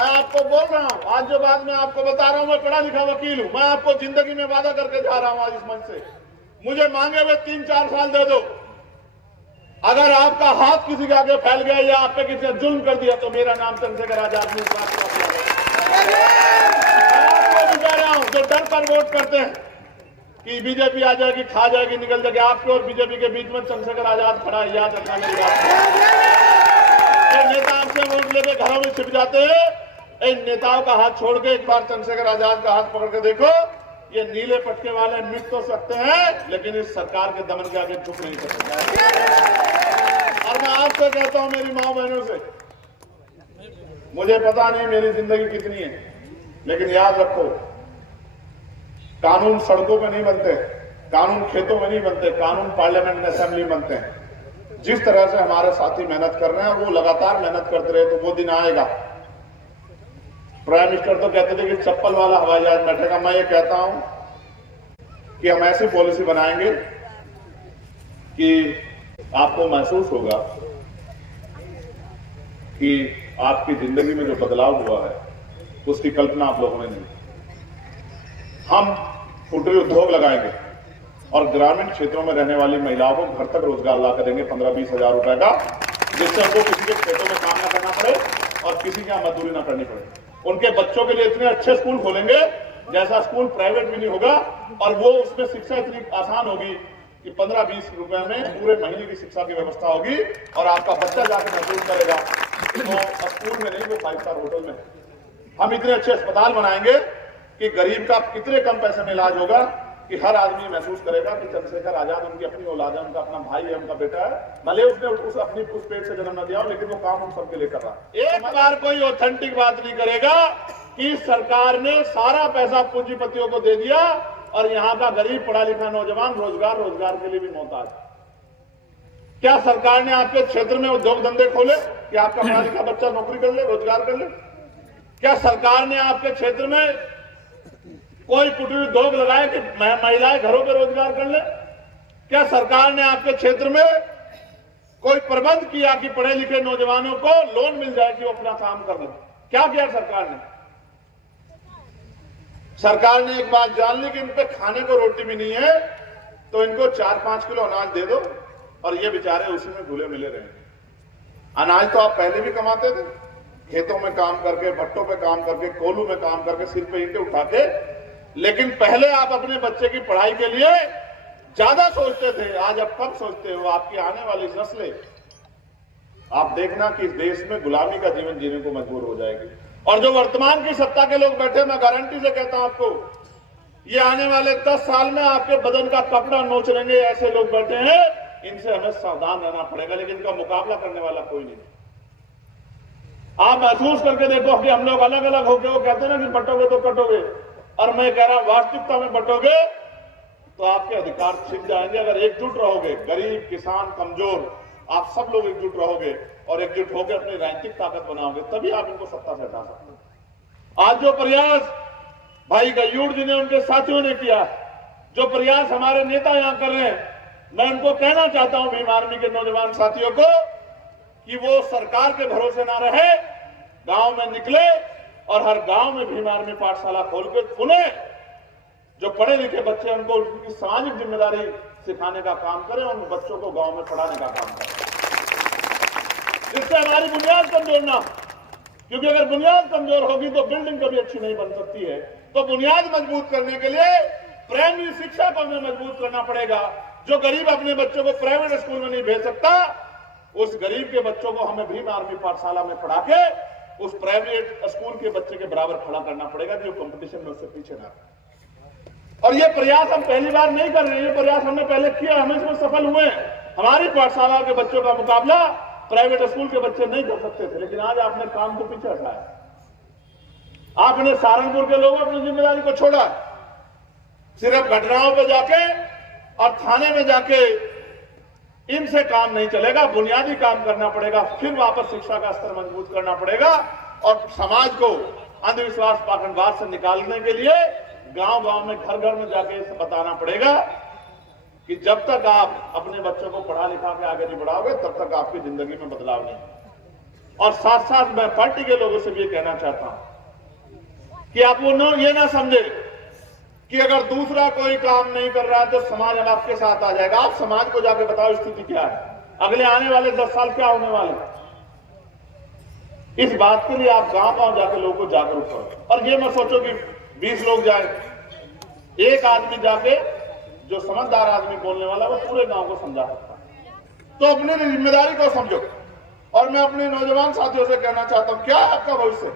मैं आपको बोल रहा हूं, आज जो बात मैं आपको बता रहा हूं, मैं पढ़ा लिखा वकील हूं। मैं आपको जिंदगी में वादा करके जा रहा हूं आज इस मंच से, मुझे मांगे हुए 3-4 साल दे दो। अगर आपका हाथ किसी के आगे फैल गया या आप पे किसी ने जुल्म कर दिया तो मेरा नाम चंद्रशेखर आजाद नहीं। आपको भी कह रहा हूं, जो डर पर वोट करते हैं कि बीजेपी आ जाएगी, खा जाएगी, निकल जाएगी, आपके और बीजेपी के बीच में चंद्रशेखर आजाद खड़ा है, याद रखना मेरी बात। जो नेता आपसे वोट लेके घरों में छिप जाते हैं, इन नेताओं का हाथ छोड़ के एक बार चंद्रशेखर आजाद का हाथ पकड़ के देखो। ये नीले पटके वाले मिट तो सकते हैं, लेकिन इस सरकार के दमन के आगे झुक नहीं सकते। और मैं आपसे कहता हूं, मेरी माँ बहनों से, मुझे पता नहीं मेरी जिंदगी कितनी है, लेकिन याद रखो, कानून सड़कों पे नहीं बनते, कानून खेतों में नहीं बनते, कानून पार्लियामेंट में, असेंबली में बनते हैं। जिस तरह से हमारे साथी मेहनत कर रहे हैं, वो लगातार मेहनत करते रहे तो वो दिन आएगा। प्राइम मिनिस्टर तो कहते थे कि चप्पल वाला हवाई जहाज बैठेगा। मैं ये कहता हूं कि हम ऐसी पॉलिसी बनाएंगे कि आपको महसूस होगा कि आपकी जिंदगी में जो बदलाव हुआ है उसकी कल्पना आप लोगों ने नहीं। हम कुटीर उद्योग लगाएंगे और ग्रामीण क्षेत्रों में रहने वाली महिलाओं को घर तक रोजगार ला कर देंगे 15-20 हजार रुपए का, जिससे उनको किसी के खेतों में काम ना करना पड़े और किसी की मजदूरी ना करनी पड़े। उनके बच्चों के लिए इतने अच्छे स्कूल खोलेंगे जैसा स्कूल प्राइवेट भी नहीं होगा, और वो उसमें शिक्षा इतनी आसान होगी कि 15-20 रुपए में पूरे महीने की शिक्षा की व्यवस्था होगी और आपका बच्चा जाकर मजदूर करेगा तो स्कूल में नहीं, वो 5 स्टार होटल में। हम इतने अच्छे अस्पताल बनाएंगे कि गरीब का कितने कम पैसे में इलाज होगा कि हर आदमी महसूस करेगा कि चंद्रशेखर आजाद उनकी अपनी औलाद है, उनका अपना भाई है, उनका बेटा है। भले उसने उस पेट से जन्म न दिया हो, लेकिन वो काम हम सबके लिए कर रहा है। एक बार कोई ऑथेंटिक बात नहीं करेगा कि सरकार ने सारा पैसा पूंजीपतियों को दे दिया और यहाँ का गरीब पढ़ा लिखा नौजवान रोजगार के लिए भी मोहताज। क्या सरकार ने आपके क्षेत्र में उद्योग धंधे खोले कि आपका पढ़ा लिखा बच्चा नौकरी कर ले, रोजगार कर ले? क्या सरकार ने आपके क्षेत्र में कोई कुटीर उद्योग लगाए कि महिलाएं घरों पर रोजगार कर ले? क्या सरकार ने आपके क्षेत्र में कोई प्रबंध किया कि पढ़े लिखे नौजवानों को लोन मिल जाए कि वो अपना काम कर ले? क्या किया सरकार ने? सरकार ने एक बात जान ली कि इन पे खाने को रोटी भी नहीं है, तो इनको 4-5 किलो अनाज दे दो और ये बेचारे उसी में घुले मिले रहेंगे। अनाज तो आप पहले भी कमाते थे, खेतों में काम करके, भट्टों पे काम करके, कोलू में काम करके, सिर पे ईंटें उठा के, लेकिन पहले आप अपने बच्चे की पढ़ाई के लिए ज्यादा सोचते थे। आज अब कम सोचते हो? आपकी आने वाली नस्लें, आप देखना कि इस देश में गुलामी का जीवन जीने को मजबूर हो जाएगी। और जो वर्तमान की सत्ता के लोग बैठे, मैं गारंटी से कहता हूं आपको, ये आने वाले 10 साल में आपके बदन का कपड़ा नोच लेंगे। ऐसे लोग बैठे हैं, इनसे हमें सावधान रहना पड़ेगा, लेकिन इनका मुकाबला करने वाला कोई नहीं। आप महसूस करके देखो कि हम लोग अलग अलग होकर, वो कहते हैं ना कि बटोगे तो कटोगे, और मैं कह रहा हूं वास्तविकता में बटोगे तो आपके अधिकार छिप जाएंगे। अगर एकजुट रहोगे, गरीब, किसान, कमजोर, आप सब लोग एकजुट रहोगे और एकजुट होकर अपनी राजनीतिक ताकत बनाओगे, तभी आप इनको सत्ता से हटा सकते हैं। आज जो प्रयास भाई गयूर जी ने, उनके साथियों ने किया, जो प्रयास हमारे नेता यहां कर रहे हैं, मैं उनको कहना चाहता हूं, भीम आर्मी के नौजवान साथियों को, कि वो सरकार के भरोसे ना रहे, गांव में निकले और हर गांव में भीम आर्मी पाठशाला खोल के खुले। जो पढ़े लिखे बच्चे हैं उनको उनकी सामाजिक जिम्मेदारी सिखाने का काम करें और उन बच्चों को गांव में पढ़ाने का काम करें, जिससे हमारी बुनियाद कमजोर ना हो। क्योंकि अगर बुनियाद कमजोर होगी तो बिल्डिंग कभी अच्छी नहीं बन सकती है। तो बुनियाद मजबूत करने के लिए प्राइमरी शिक्षा को हमें मजबूत करना पड़ेगा। जो गरीब अपने बच्चों को प्राइवेट स्कूल में नहीं भेज सकता, उस गरीब के बच्चों को हमें भीम आर्मी पाठशाला में पढ़ा के उस प्राइवेट स्कूल के बच्चे के बराबर खड़ा करना पड़ेगा, जो कंपटीशन में उससे पीछे ना रहे। और ये प्रयास हम पहली बार नहीं कर रहे हैं, ये प्रयास हमने पहले किया, हम इसमें सफल हुए हैं। हमारी पाठशाला के बच्चों का मुकाबला प्राइवेट स्कूल के बच्चे नहीं कर सकते थे, लेकिन आज आपने काम को पीछे हटाया। आपने सहारनपुर के लोगों अपनी जिम्मेदारी को छोड़ा, सिर्फ घटनाओं पे जाके और थाने में जाके इनसे काम नहीं चलेगा। बुनियादी काम करना पड़ेगा, फिर वापस शिक्षा का स्तर मजबूत करना पड़ेगा और समाज को अंधविश्वास, पाखंडवाद से निकालने के लिए गांव गांव में, घर घर में जाके इसे बताना पड़ेगा कि जब तक आप अपने बच्चों को पढ़ा लिखा के आगे नहीं बढ़ाओगे, तब तक आपकी जिंदगी में बदलाव नहीं। और साथ साथ मैं पार्टी के लोगों से भी ये कहना चाहता हूं कि आप वो ये ना समझे कि अगर दूसरा कोई काम नहीं कर रहा है तो समाज अब आपके साथ आ जाएगा। आप समाज को जाके बताओ स्थिति क्या है, अगले आने वाले 10 साल क्या होने वाले हैं। इस बात के लिए आप गांव-गांव जाके लोगों को जागरूक करो। और ये मत सोचो कि 20 लोग जाए, एक आदमी जाके जो समझदार आदमी बोलने वाला वो पूरे गांव को समझा सकता है। तो अपनी जिम्मेदारी को समझो। और मैं अपने नौजवान साथियों से कहना चाहता हूं, क्या है आपका भविष्य,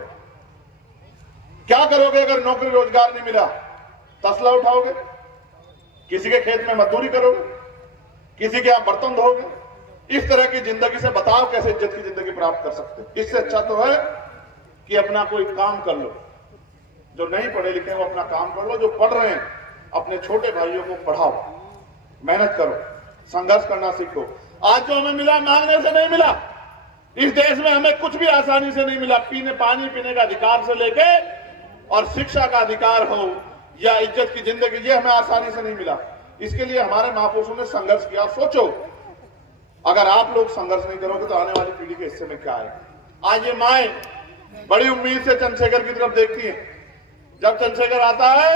क्या करोगे अगर नौकरी रोजगार नहीं मिला? तसला उठाओगे, किसी के खेत में मजदूरी करोगे, किसी के यहां बर्तन धोगे? इस तरह की जिंदगी से बताओ कैसे इज्जत की जिंदगी प्राप्त कर सकते हो। इससे अच्छा तो है कि अपना कोई काम कर लो। जो नहीं पढ़े लिखे वो अपना काम कर लो, जो पढ़ रहे हैं अपने छोटे भाइयों को पढ़ाओ, मेहनत करो, संघर्ष करना सीखो। आज जो हमें मिला मांगने से नहीं मिला। इस देश में हमें कुछ भी आसानी से नहीं मिला। पानी पीने का अधिकार से लेके और शिक्षा का अधिकार हो या इज्जत की जिंदगी, ये हमें आसानी से नहीं मिला। इसके लिए हमारे महापुरुषों ने संघर्ष किया। सोचो, अगर आप लोग संघर्ष नहीं करोगे तो आने वाली पीढ़ी के हिस्से में क्या आएगा। आज ये माए बड़ी उम्मीद से चंद्रशेखर की तरफ देखती हैं। जब चंद्रशेखर आता है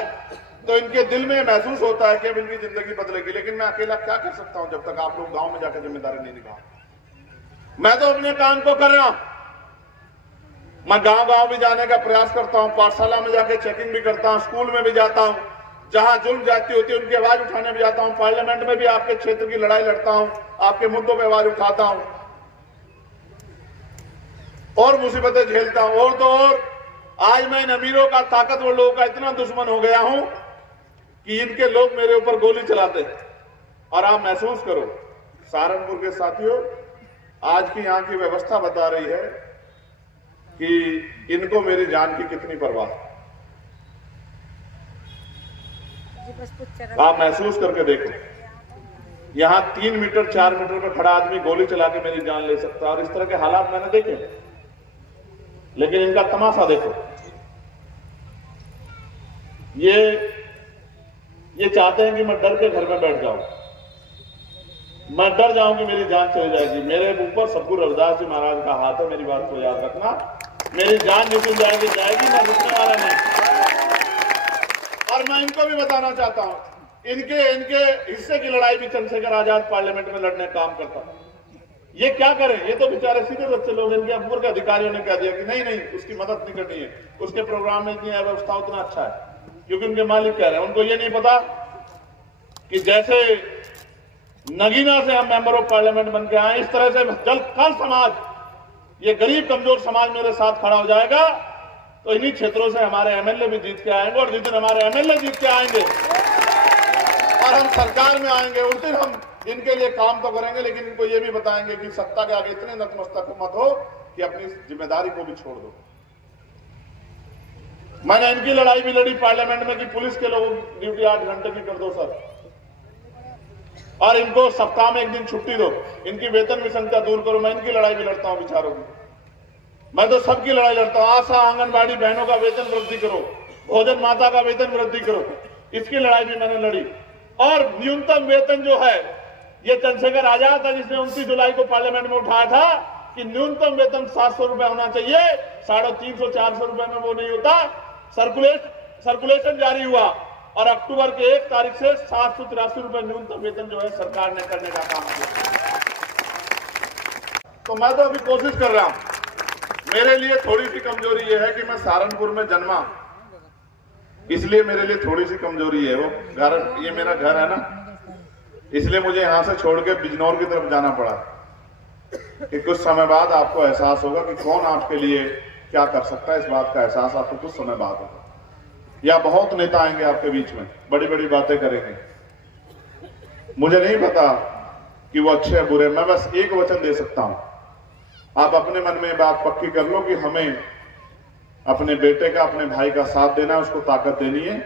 तो इनके दिल में महसूस होता है कि अब इनकी जिंदगी बदलेगी। लेकिन मैं अकेला क्या कर सकता हूं जब तक आप लोग गांव में जाकर जिम्मेदारी नहीं निभाओ। मैं तो अपने काम को कर रहा हूं। मैं गांव-गांव भी जाने का प्रयास करता हूं, पाठशाला में जाके चेकिंग भी करता हूं, स्कूल में भी जाता हूं, जहां जुल्म जाती होती है उनकी आवाज उठाने भी जाता हूं, पार्लियामेंट में भी आपके क्षेत्र की लड़ाई लड़ता हूं, आपके मुद्दों पर आवाज उठाता हूं और मुसीबतें झेलता हूं। और तो और आज मैं इन अमीरों का, ताकतवर लोगों का इतना दुश्मन हो गया हूं कि इनके लोग मेरे ऊपर गोली चलाते हैं। और आप महसूस करो, सहारनपुर के साथियों, आज की यहां की व्यवस्था बता रही है कि इनको मेरी जान की कितनी परवाह है। आप महसूस करके देखो, यहां 3 मीटर 4 मीटर पे खड़ा आदमी गोली चला के मेरी जान ले सकता है। और इस तरह के हालात मैंने देखे, लेकिन इनका तमाशा देखो। ये चाहते हैं कि मैं डर के घर में बैठ जाऊं, मैं डर जाऊं कि मेरी जान चली जाएगी। मेरे ऊपर सतगुरु रविदास जी महाराज का हाथ है, मेरी बात को याद रखना। मेरी जान निकल जाएगी, मैं रुकने वाला नहीं। और मैं इनको भी बताना चाहता हूं, इनके हिस्से की लड़ाई भी चंद्रशेखर आजाद पार्लियामेंट में लड़ने का काम करता है। ये क्या करें, ये तो बेचारे सीधे बच्चे लोग, इनके ऊपर के अधिकारियों ने कह दिया कि नहीं उसकी मदद नहीं करनी है, उसके प्रोग्राम में इतनी व्यवस्था उतना अच्छा है, क्योंकि उनके मालिक कह रहे हैं। उनको ये नहीं पता कि जैसे नगीना से हम मेंबर ऑफ पार्लियामेंट बन के आए, इस तरह से कल समाज, ये गरीब कमजोर समाज मेरे साथ खड़ा हो जाएगा तो इन्हीं क्षेत्रों से हमारे एमएलए भी जीत के आएंगे। और जिस दिन हमारे एमएलए जीत के आएंगे और हम सरकार में आएंगे, उस दिन हम इनके लिए काम तो करेंगे, लेकिन इनको ये भी बताएंगे कि सत्ता के आगे इतने नतमस्तक मत हो कि अपनी जिम्मेदारी को भी छोड़ दो। मैंने इनकी लड़ाई भी लड़ी पार्लियामेंट में कि पुलिस के लोगों की ड्यूटी 8 घंटे की कर दो सर, और इनको सप्ताह में 1 दिन छुट्टी दो, इनकी वेतन विसंगता दूर करो। मैं इनकी लड़ाई भी लड़ता हूं बेचारों की, मैं तो सबकी लड़ाई लड़ता हूं। आशा आंगनबाड़ी बहनों का वेतन वृद्धि करो, भोजन माता का वेतन वृद्धि करो, इसकी लड़ाई भी मैंने लड़ी। और न्यूनतम वेतन जो है, ये चंद्रशेखर आजाद था जिसने 29 जुलाई को पार्लियामेंट में उठाया था कि न्यूनतम वेतन 700 रुपए होना चाहिए, 350 400 रुपए में वो नहीं होता। सर्कुलेशन जारी हुआ और अक्टूबर के 1 तारीख से 783 रुपए न्यूनतम वेतन जो है सरकार ने करने का काम किया। तो मैं तो अभी कोशिश कर रहा हूं। मेरे लिए थोड़ी सी कमजोरी यह है कि मैं सहारनपुर में जन्मा, इसलिए मेरे लिए थोड़ी सी कमजोरी है। वो घर, ये मेरा घर है ना, इसलिए मुझे यहां से छोड़ के बिजनौर की तरफ जाना पड़ा कि कुछ समय बाद आपको एहसास होगा कि कौन आपके लिए क्या कर सकता है। इस बात का एहसास आपको कुछ समय बाद होगा। या बहुत नेता आएंगे आपके बीच में, बड़ी बड़ी बातें करेंगे, मुझे नहीं पता कि वो अच्छे हैं बुरे। मैं बस एक वचन दे सकता हूं, आप अपने मन में बात पक्की कर लो कि हमें अपने बेटे का, अपने भाई का साथ देना है, उसको ताकत देनी है।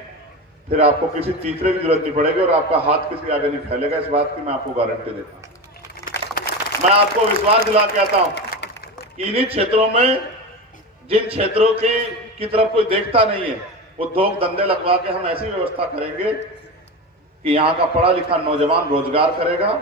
फिर आपको किसी तीसरे की जरूरत नहीं पड़ेगी और आपका हाथ किसी आगे नहीं फैलेगा। इस बात की मैं आपको गारंटी देता हूं। मैं आपको विश्वास दिला कहता हूं कि इन्हीं क्षेत्रों में, जिन क्षेत्रों की तरफ कोई देखता नहीं है, उद्योग धंधे लगवा के हम ऐसी व्यवस्था करेंगे कि यहां का पढ़ा लिखा नौजवान रोजगार करेगा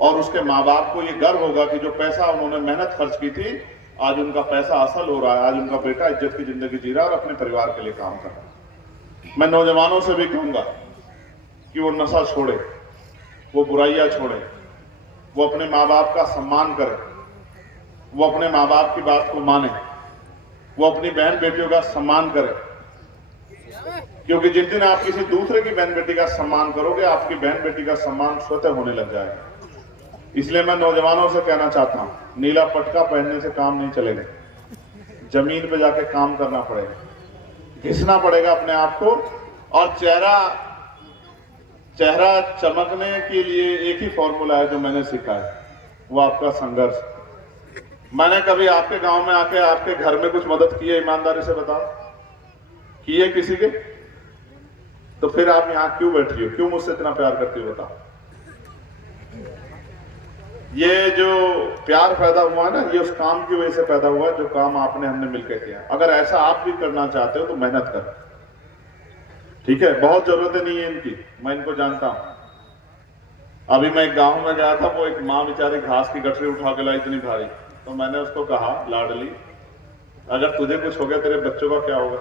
और उसके माँ बाप को ये गर्व होगा कि जो पैसा उन्होंने मेहनत खर्च की थी, आज उनका पैसा असल हो रहा है, आज उनका बेटा इज्जत की जिंदगी जी रहा है और अपने परिवार के लिए काम कर रहा है। मैं नौजवानों से भी कहूंगा कि वो नशा छोड़े, वो बुराइयां छोड़े, वो अपने माँ बाप का सम्मान करे, वो अपने माँ बाप की बात को माने, वो अपनी बहन बेटियों का सम्मान करे, क्योंकि जिस दिन आप किसी दूसरे की बहन बेटी का सम्मान करोगे, आपकी बहन बेटी का सम्मान स्वतः होने लग जाएगा। इसलिए मैं नौजवानों से कहना चाहता हूं, नीला पटका पहनने से काम नहीं चलेगा, जमीन पे जाके काम करना पड़ेगा, घिसना पड़ेगा अपने आप को। और चेहरा चमकने के लिए एक ही फॉर्मूला है जो मैंने सीखा है, वो आपका संघर्ष। मैंने कभी आपके गांव में आके आपके घर में कुछ मदद की है? ईमानदारी से बताओ, की है किसी के? तो फिर आप यहां क्यों बैठी हो, क्यों मुझसे इतना प्यार करती हो? बताओ। ये जो प्यार पैदा हुआ है ना, ये उस काम की वजह से पैदा हुआ जो काम आपने हमने मिलकर किया। अगर ऐसा आप भी करना चाहते हो तो मेहनत करो, ठीक है? बहुत जरूरतें नहीं है इनकी, मैं इनको जानता हूं। अभी मैं एक गांव में गया था, वो एक माँ बेचारी घास की गठरी उठा के लाई इतनी भारी, तो मैंने उसको कहा, लाडली अगर तुझे कुछ हो गया तेरे बच्चों का क्या होगा?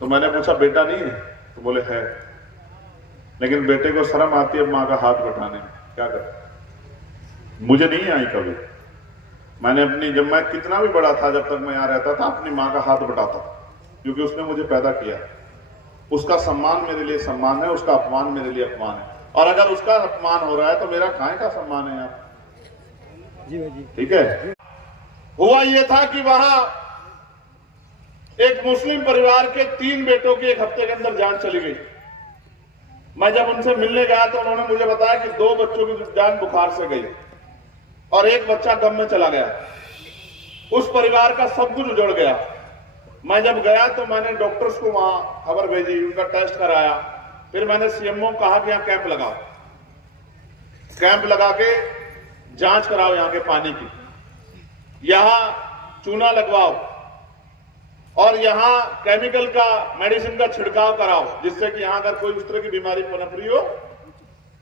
तो मैंने पूछा बेटा नहीं है? तो बोले है, लेकिन बेटे को शर्म आती है माँ का हाथ बटाने में, क्या करें? मुझे नहीं आई कभी। मैंने अपनी, जब मैं कितना भी बड़ा था, जब तक मैं यहाँ रहता था, अपनी माँ का हाथ बटाता था, क्योंकि उसने मुझे पैदा किया। उसका सम्मान मेरे लिए सम्मान है, उसका अपमान मेरे लिए अपमान है। और अगर उसका अपमान हो रहा है तो मेरा काहे का सम्मान है यार? ठीक है। हुआ ये था कि वहां एक मुस्लिम परिवार के 3 बेटों की एक हफ्ते के अंदर जान चली गई। मैं जब उनसे मिलने गया तो उन्होंने मुझे बताया कि 2 बच्चों की जान बुखार से गई और एक बच्चा दम में चला गया। उस परिवार का सब कुछ उजड़ गया। मैं जब गया तो मैंने डॉक्टर्स को वहां खबर भेजी, उनका टेस्ट कराया, फिर मैंने सीएमओ को कहा कि यहाँ कैंप लगाओ, कैंप लगा के जांच कराओ यहाँ के पानी की, यहाँ चूना लगवाओ और यहाँ केमिकल का, मेडिसिन का छिड़काव कराओ, जिससे कि यहाँ अगर कोई उस तरह की बीमारी पनप रही हो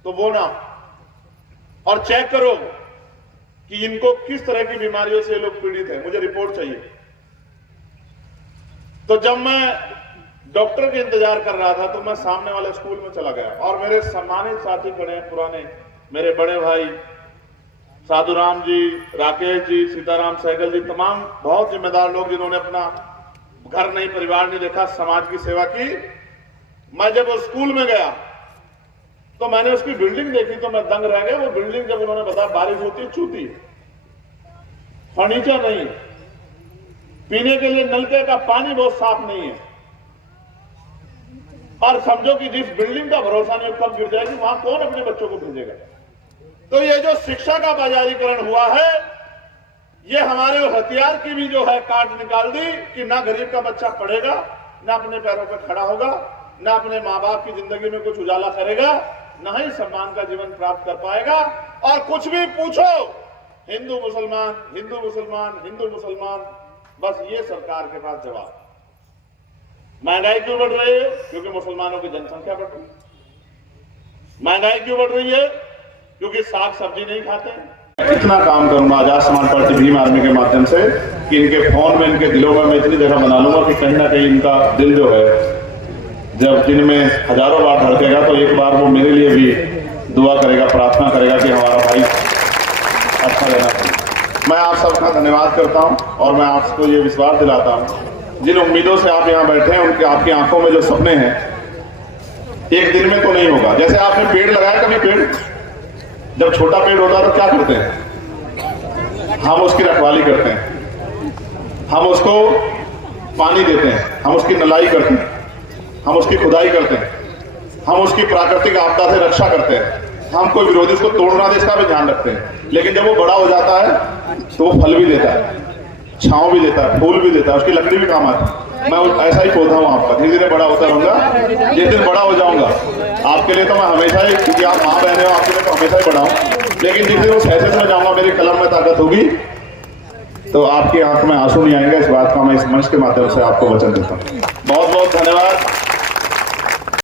तो वो ना, और चेक करो कि इनको किस तरह की बीमारियों से लोग पीड़ित हैं, मुझे रिपोर्ट चाहिए। तो जब मैं डॉक्टर के इंतजार कर रहा था तो मैं सामने वाले स्कूल में चला गया और मेरे सम्मानित साथी खड़े हैं, पुराने मेरे बड़े भाई साधुराम जी, राकेश जी, सीताराम सहगल जी, तमाम बहुत जिम्मेदार लोग जिन्होंने अपना घर नहीं, परिवार नहीं देखा, समाज की सेवा की। मैं जब उस स्कूल में गया तो मैंने उसकी बिल्डिंग देखी तो मैं दंग रह गया। वो बिल्डिंग जब उन्होंने बताया बारिश होती है चूती, फर्नीचर नहीं, पीने के लिए नलके का पानी बहुत साफ नहीं है, और समझो कि जिस बिल्डिंग का भरोसा नहीं कब गिर जाएगी, वहां कौन अपने बच्चों को भेजेगा? तो ये जो शिक्षा का बाजारीकरण हुआ है, ये हमारे हथियार की भी जो है काट निकाल दी कि ना गरीब का बच्चा पढ़ेगा, ना अपने पैरों पर खड़ा होगा, ना अपने माँ बाप की जिंदगी में कुछ उजाला करेगा, ना ही सम्मान का जीवन प्राप्त कर पाएगा। और कुछ भी पूछो, हिंदू मुसलमान, हिंदू मुसलमान, हिंदू मुसलमान, बस ये सरकार के पास जवाब। महंगाई क्यों बढ़ रही है? क्योंकि मुसलमानों की जनसंख्या बढ़ रही है। महंगाई क्यों बढ़ रही है? क्योंकि साग सब्जी नहीं खाते हैं। इतना काम करूंगा आजाद समाज पार्टी भीम आर्मी के माध्यम से कि इनके फोन में, इनके दिलों में मैं इतनी जगह बना लूंगा कि कहीं ना कहीं इनका दिल जो है, जब दिन में हजारों बार धड़केगा तो एक बार वो मेरे लिए भी दुआ करेगा, प्रार्थना करेगा कि हमारा भाई अच्छा रहना चाहिए। मैं आप सबका धन्यवाद करता हूं और मैं आपको ये विश्वास दिलाता हूं, जिन उम्मीदों से आप यहाँ बैठे हैं, उनके आपकी आंखों में जो सपने हैं, एक दिन में तो नहीं होगा। जैसे आपने पेड़ लगाया, कभी पेड़ जब छोटा पेड़ होता है तो क्या करते हैं? हम उसकी रखवाली करते हैं, हम उसको पानी देते हैं, हम उसकी नलाई करते हैं, हम उसकी खुदाई करते हैं, हम उसकी प्राकृतिक आपदा से रक्षा करते हैं, हम कोई विरोधी उसको तोड़ ना दे इसका भी ध्यान रखते हैं। लेकिन जब वो बड़ा हो जाता है तो वो फल भी देता है, छांव भी देता है, फूल भी देता है, उसकी लकड़ी भी काम आती है। मैं ऐसा ही पौधा हूँ आपका, धीरे धीरे बड़ा होता रहूंगा। जिस दिन बड़ा हो जाऊंगा आपके लिए तो मैं हमेशा ही, क्योंकि आप माँ बहने हो, आपके लिए तो हमेशा ही बड़ा हूँ, लेकिन जिस दिन उस हैसियत में जाऊंगा, मेरी कलम में ताकत होगी, तो आपकी आंख में आंसू नहीं आएंगे। इस बात का मैं इस मंच के माध्यम से आपको वचन देता हूँ। बहुत बहुत धन्यवाद।